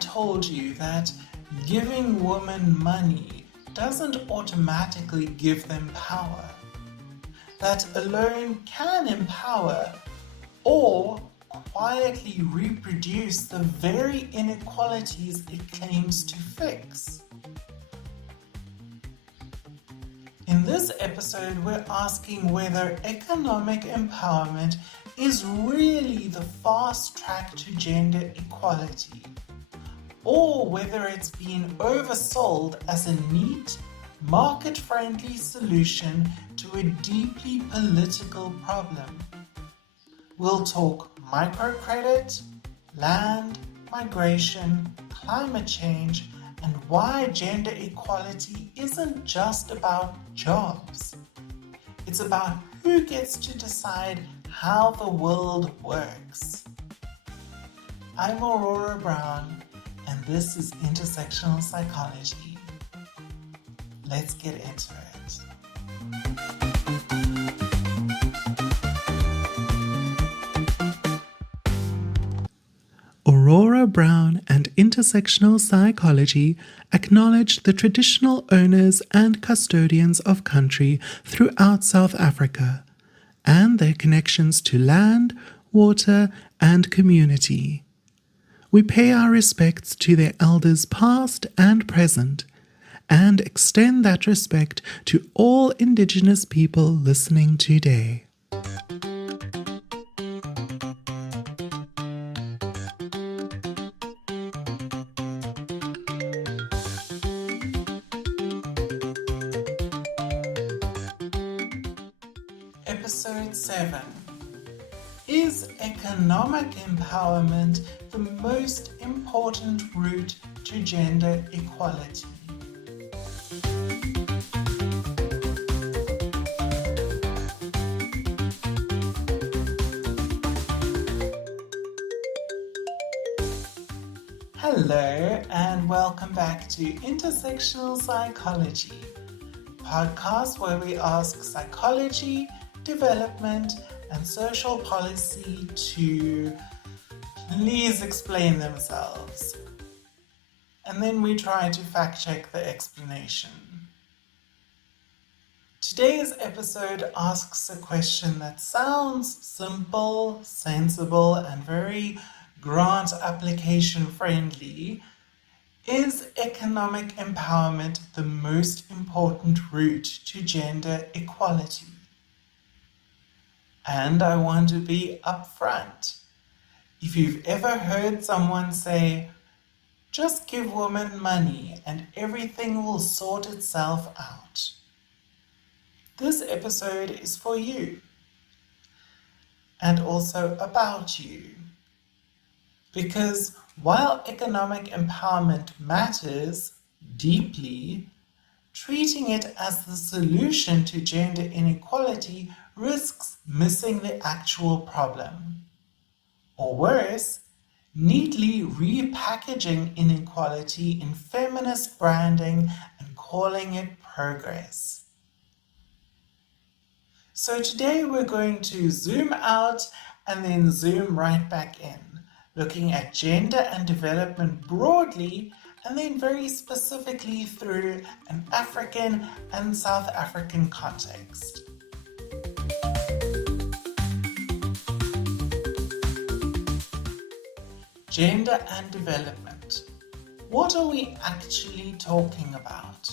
told you that giving women money doesn't automatically give them power, that alone can empower or quietly reproduce the very inequalities it claims to fix? In this episode, we're asking whether economic empowerment is really the fast track to gender equality, or whether it's been oversold as a neat, market-friendly solution to a deeply political problem. We'll talk microcredit, land, migration, climate change, and why gender equality isn't just about jobs. It's about who gets to decide how the world works. I'm Aurora Brown, and this is Intersectional Psychology. Let's get into it. Aurora Brown and Intersectional Psychology acknowledge the traditional owners and custodians of country throughout South Africa and their connections to land, water, and community. We pay our respects to their elders past and present, and extend that respect to all Indigenous people listening today. Episode 7. Is economic empowerment the most important route to gender equality? Hello and welcome back to Intersectional Psychology, podcast where we ask psychology, development, and social policy to please explain themselves. And then we try to fact check the explanation. Today's episode asks a question that sounds simple, sensible, and very grant application friendly. Is economic empowerment the most important route to gender equality? And I want to be upfront. If you've ever heard someone say, just give women money and everything will sort itself out, this episode is for you. And also about you. Because while economic empowerment matters deeply, treating it as the solution to gender inequality risks missing the actual problem. Or worse, neatly repackaging inequality in feminist branding and calling it progress. So today we're going to zoom out and then zoom right back in, looking at gender and development broadly, and then very specifically through an African and South African context. Gender and development. What are we actually talking about?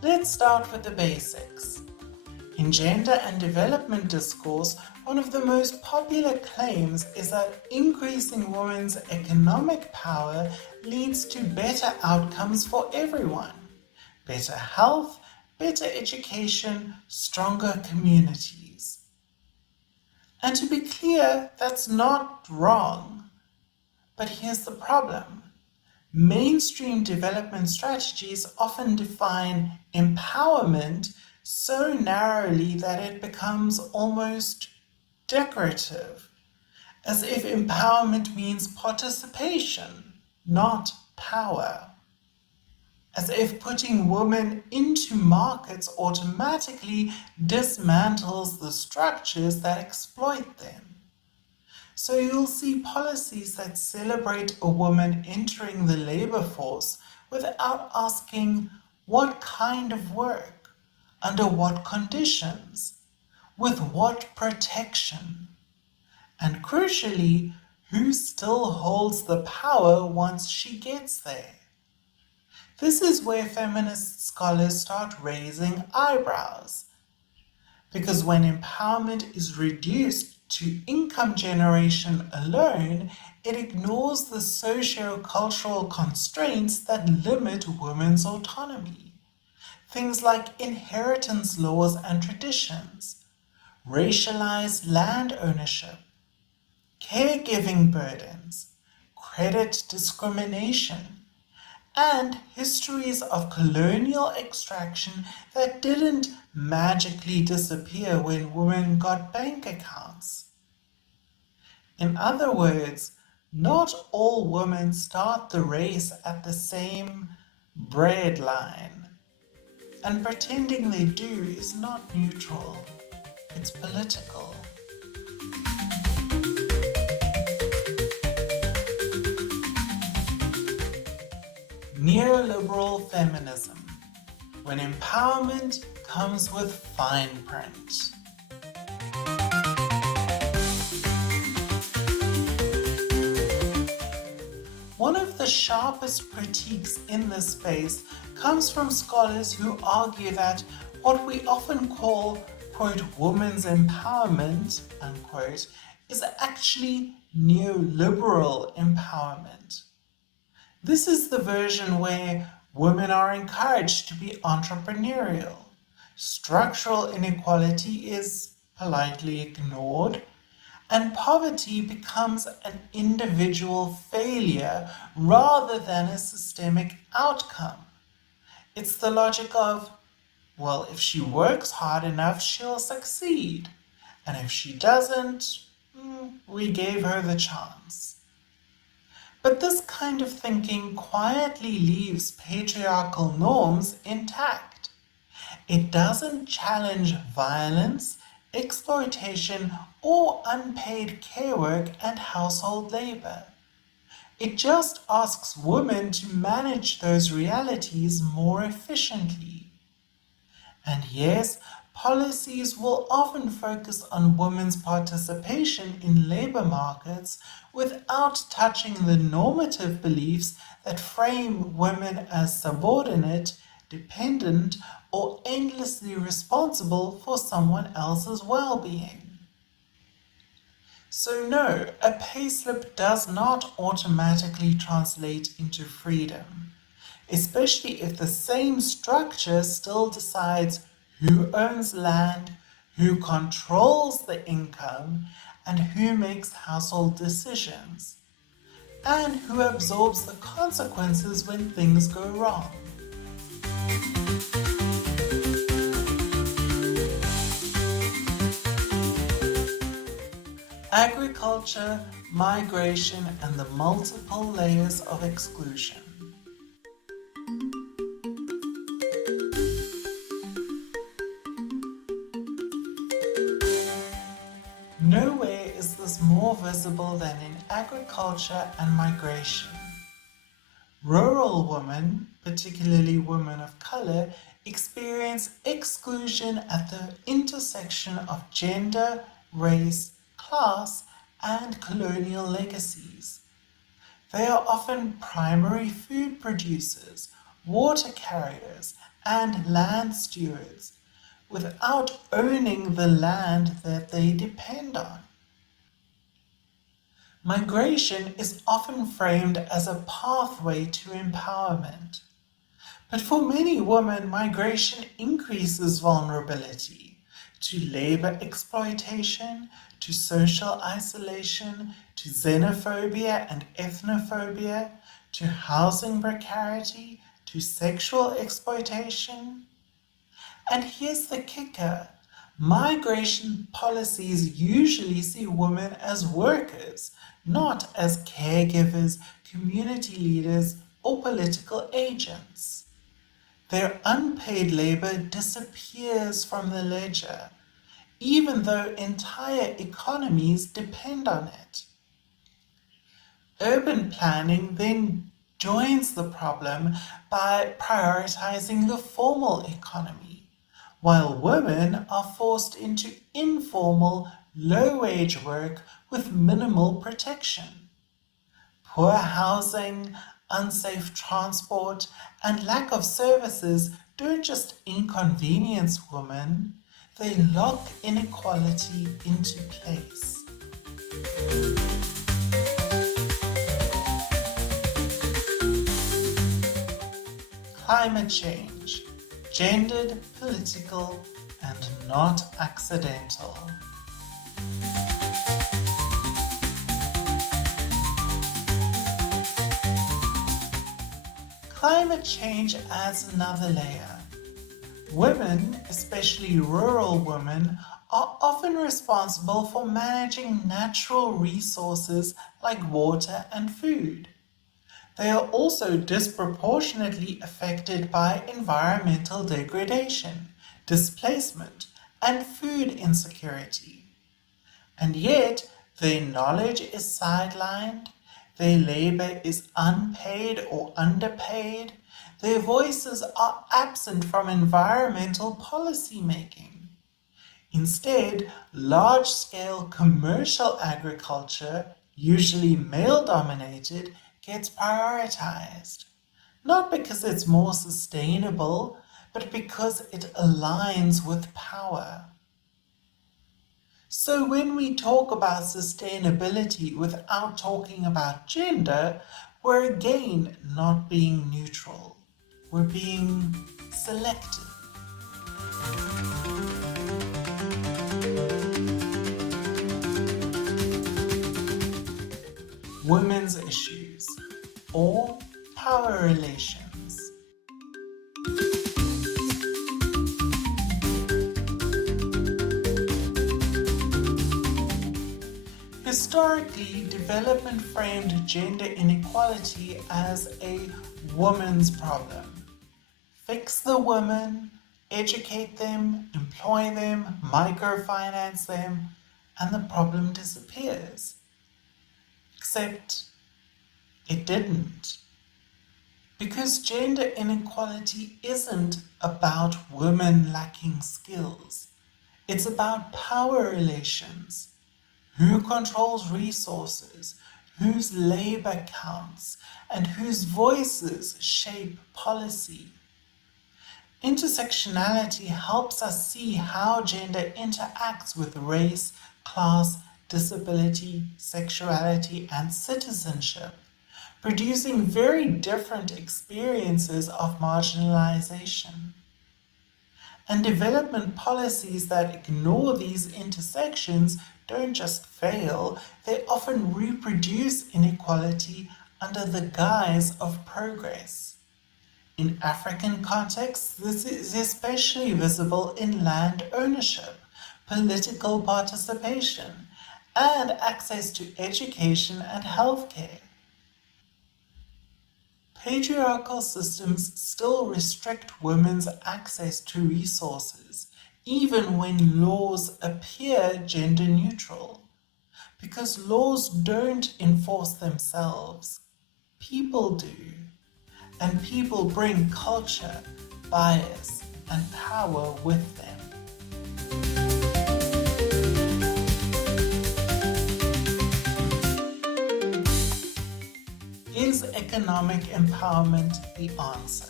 Let's start with the basics. In gender and development discourse, one of the most popular claims is that increasing women's economic power leads to better outcomes for everyone. Better health, better education, stronger communities. And to be clear, that's not wrong. But here's the problem. Mainstream development strategies often define empowerment so narrowly that it becomes almost decorative, as if empowerment means participation, not power. as if putting women into markets automatically dismantles the structures that exploit them. So you'll see policies that celebrate a woman entering the labor force without asking what kind of work, under what conditions, with what protection, and crucially, who still holds the power once she gets there. This is where feminist scholars start raising eyebrows. Because when empowerment is reduced to income generation alone, it ignores the socio-cultural constraints that limit women's autonomy. Things like inheritance laws and traditions, racialized land ownership, caregiving burdens, credit discrimination, and histories of colonial extraction that didn't magically disappear when women got bank accounts. In other words, not all women start the race at the same bread line, and pretending they do is not neutral, it's political. Neoliberal feminism, when empowerment comes with fine print. One of the sharpest critiques in this space comes from scholars who argue that what we often call, quote, women's empowerment, unquote, is actually neoliberal empowerment. This is the version where women are encouraged to be entrepreneurial. Structural inequality is politely ignored, and poverty becomes an individual failure rather than a systemic outcome. It's the logic of, well, if she works hard enough, she'll succeed. And if she doesn't, we gave her the chance. But this kind of thinking quietly leaves patriarchal norms intact. It doesn't challenge violence, exploitation, or unpaid care work and household labor. It just asks women to manage those realities more efficiently. And yes, policies will often focus on women's participation in labor markets without touching the normative beliefs that frame women as subordinate, dependent, or endlessly responsible for someone else's well-being. So no, a payslip does not automatically translate into freedom, especially if the same structure still decides who owns land, who controls the income, and who makes household decisions, and who absorbs the consequences when things go wrong. Agriculture, migration, and the multiple layers of exclusion. Nowhere is this more visible than in agriculture and migration. Rural women, particularly women of color, experience exclusion at the intersection of gender, race, class, and colonial legacies. They are often primary food producers, water carriers, and land stewards, without owning the land that they depend on. Migration is often framed as a pathway to empowerment. But for many women, migration increases vulnerability to labor exploitation, to social isolation, to xenophobia and ethnophobia, to housing precarity, to sexual exploitation. And here's the kicker. Migration policies usually see women as workers, not as caregivers, community leaders, or political agents. Their unpaid labor disappears from the ledger, even though entire economies depend on it. Urban planning then joins the problem by prioritizing the formal economy, while women are forced into informal, low-wage work with minimal protection. Poor housing, unsafe transport, and lack of services don't just inconvenience women, they lock inequality into place. Climate change, gendered, political, and not accidental. Climate change adds another layer. Women, especially rural women, are often responsible for managing natural resources like water and food. They are also disproportionately affected by environmental degradation, displacement, and food insecurity. And yet, their knowledge is sidelined, their labor is unpaid or underpaid, their voices are absent from environmental policy making. Instead, large-scale commercial agriculture, usually male-dominated, gets prioritized. Not because it's more sustainable, but because it aligns with power. So when we talk about sustainability without talking about gender, we're again not being neutral. We're being selective. Women's issues or power relations. Historically, development framed gender inequality as a woman's problem. Fix the women, educate them, employ them, microfinance them, and the problem disappears. Except it didn't. Because gender inequality isn't about women lacking skills. It's about power relations. Who controls resources, whose labor counts, and whose voices shape policy. Intersectionality helps us see how gender interacts with race, class, disability, sexuality, and citizenship, producing very different experiences of marginalization. And development policies that ignore these intersections don't just fail, they often reproduce inequality under the guise of progress. In African contexts, this is especially visible in land ownership, political participation, and access to education and healthcare. Patriarchal systems still restrict women's access to resources, even when laws appear gender neutral. Because laws don't enforce themselves, people do. And people bring culture, bias, and power with them. Is economic empowerment the answer?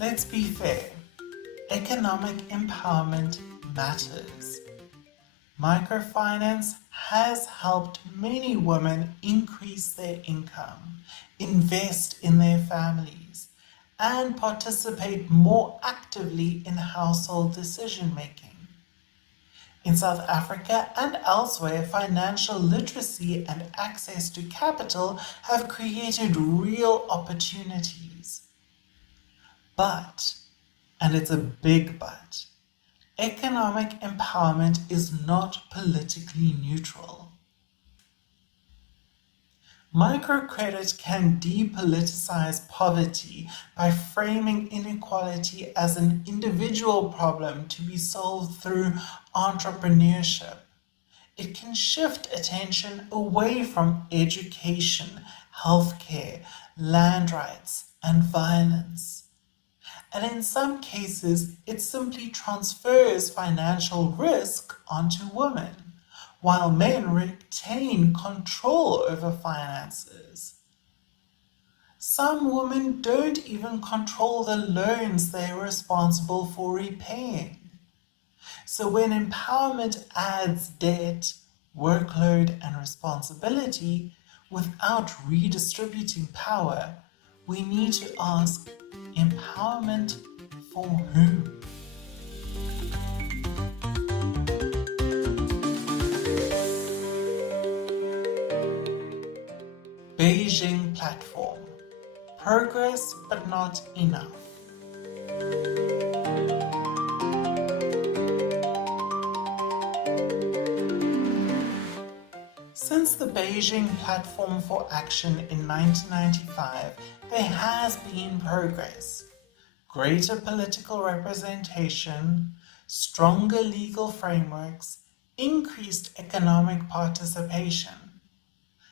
Let's be fair. Economic empowerment matters. Microfinance has helped many women increase their income, invest in their families, and participate more actively in household decision-making. In South Africa and elsewhere, financial literacy and access to capital have created real opportunities. But, and it's a big but, Economic empowerment is not politically neutral. Microcredit can depoliticize poverty by framing inequality as an individual problem to be solved through entrepreneurship. It can shift attention away from education, healthcare, land rights, and violence. And in some cases, it simply transfers financial risk onto women, while men retain control over finances. Some women don't even control the loans they're responsible for repaying. So when empowerment adds debt, workload, and responsibility without redistributing power, we need to ask, empowerment for whom? Beijing Platform. Progress but not enough. Since the Beijing Platform for Action in 1995, there has been progress. Greater political representation, stronger legal frameworks, increased economic participation.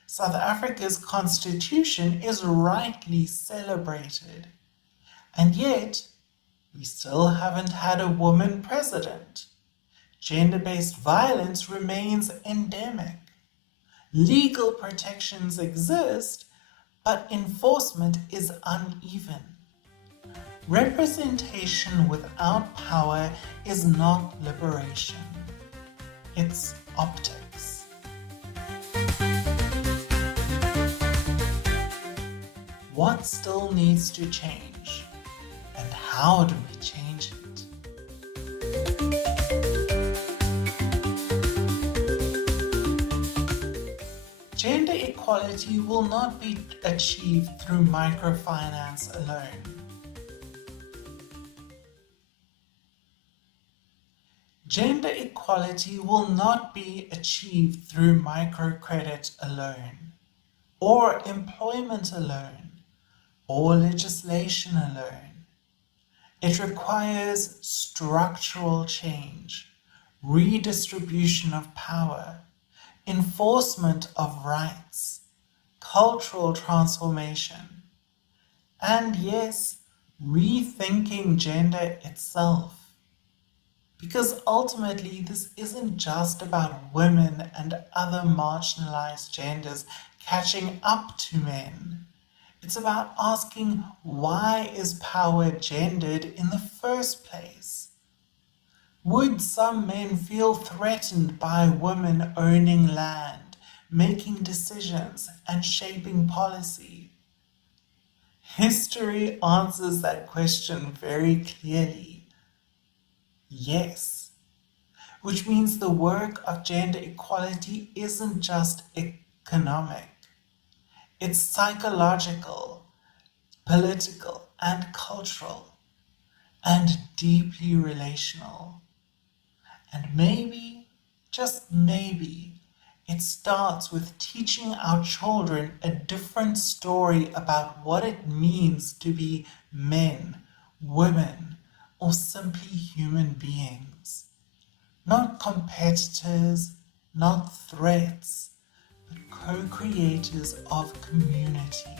South Africa's constitution is rightly celebrated. And yet, we still haven't had a woman president. Gender-based violence remains endemic. Legal protections exist, but enforcement is uneven. Representation without power is not liberation. It's optics. What still needs to change? And how do we change it? Gender equality will not be achieved through microfinance alone. Gender equality will not be achieved through microcredit alone, or employment alone, or legislation alone. It requires structural change, redistribution of power, enforcement of rights, cultural transformation, and yes, rethinking gender itself. Because ultimately, this isn't just about women and other marginalized genders catching up to men. It's about asking, why is power gendered in the first place? Would some men feel threatened by women owning land, making decisions, and shaping policy? History answers that question very clearly. Yes. Which means the work of gender equality isn't just economic. It's psychological, political, and cultural, and deeply relational. And maybe, just maybe, it starts with teaching our children a different story about what it means to be men, women, or simply human beings. Not competitors, not threats, but co-creators of community.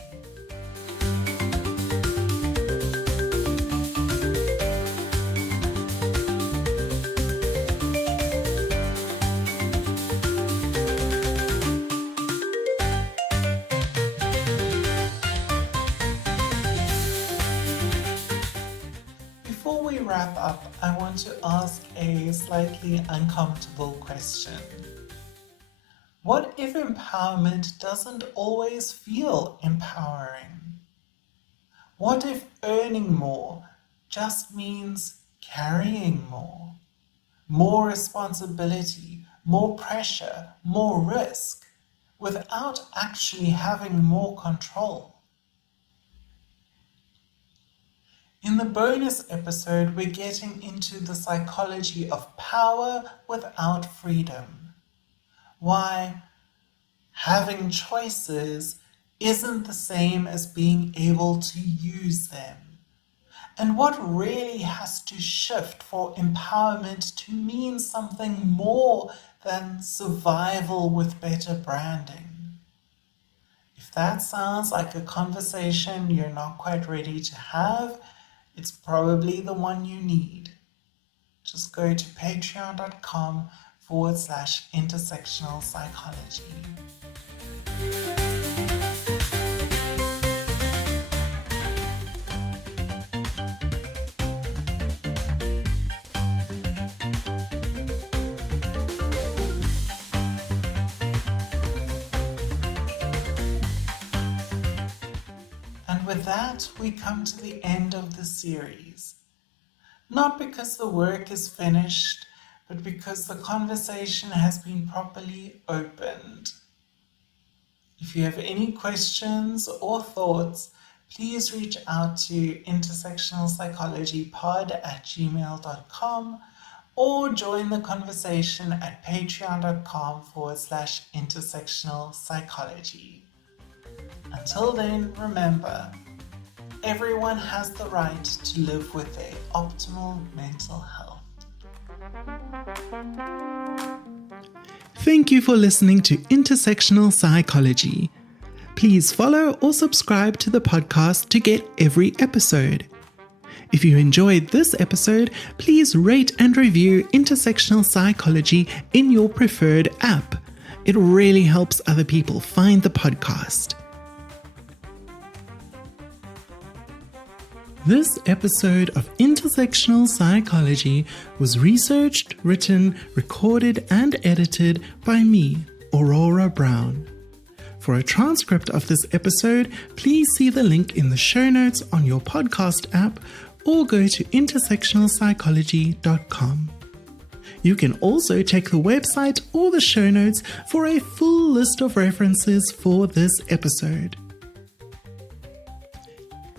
Before we wrap up, I want to ask a slightly uncomfortable question. What if empowerment doesn't always feel empowering? What if earning more just means carrying more? More responsibility, more pressure, more risk, without actually having more control? In the bonus episode, we're getting into the psychology of power without freedom. Why having choices isn't the same as being able to use them. And what really has to shift for empowerment to mean something more than survival with better branding. If that sounds like a conversation you're not quite ready to have, it's probably the one you need. Just go to patreon.com/intersectional psychology. And with that, we come to the end of the series. Not because the work is finished, but because the conversation has been properly opened. If you have any questions or thoughts, please reach out to intersectionalpsychologypod@gmail.com or join the conversation at patreon.com/intersectional psychology. Until then, remember, everyone has the right to live with their optimal mental health. Thank you for listening to Intersectional Psychology. Please follow or subscribe to the podcast to get every episode. If you enjoyed this episode, please rate and review Intersectional Psychology in your preferred app. It really helps other people find the podcast. This episode of Intersectional Psychology was researched, written, recorded, and edited by me, Aurora Brown. For a transcript of this episode, please see the link in the show notes on your podcast app or go to intersectionalpsychology.com. You can also check the website or the show notes for a full list of references for this episode.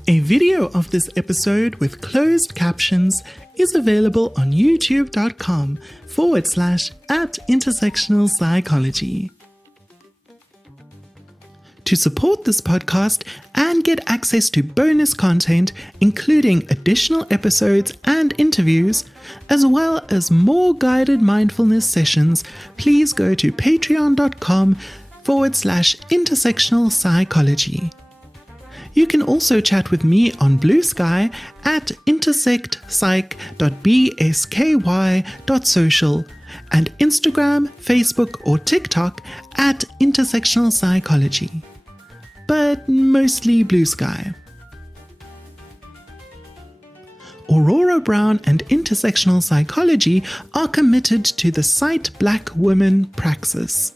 A video of this episode with closed captions is available on youtube.com/@intersectional psychology. To support this podcast and get access to bonus content, including additional episodes and interviews, as well as more guided mindfulness sessions, please go to patreon.com/intersectional psychology. You can also chat with me on Blue Sky at intersectpsych.bsky.social and Instagram, Facebook, or TikTok at Intersectional Psychology, but mostly Blue Sky. Aurora Brown and Intersectional Psychology are committed to the Sight Black Women Praxis.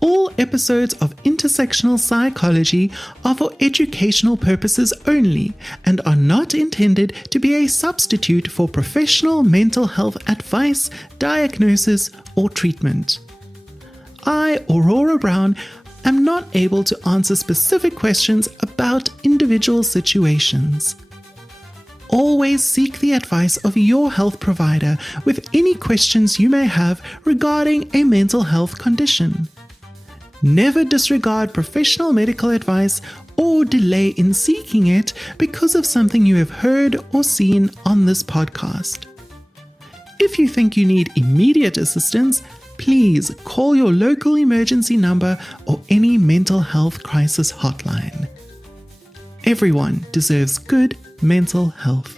All episodes of Intersectional Psychology are for educational purposes only and are not intended to be a substitute for professional mental health advice, diagnosis, or treatment. I, Aurora Brown, am not able to answer specific questions about individual situations. Always seek the advice of your health provider with any questions you may have regarding a mental health condition. Never disregard professional medical advice or delay in seeking it because of something you have heard or seen on this podcast. If you think you need immediate assistance, please call your local emergency number or any mental health crisis hotline. Everyone deserves good mental health.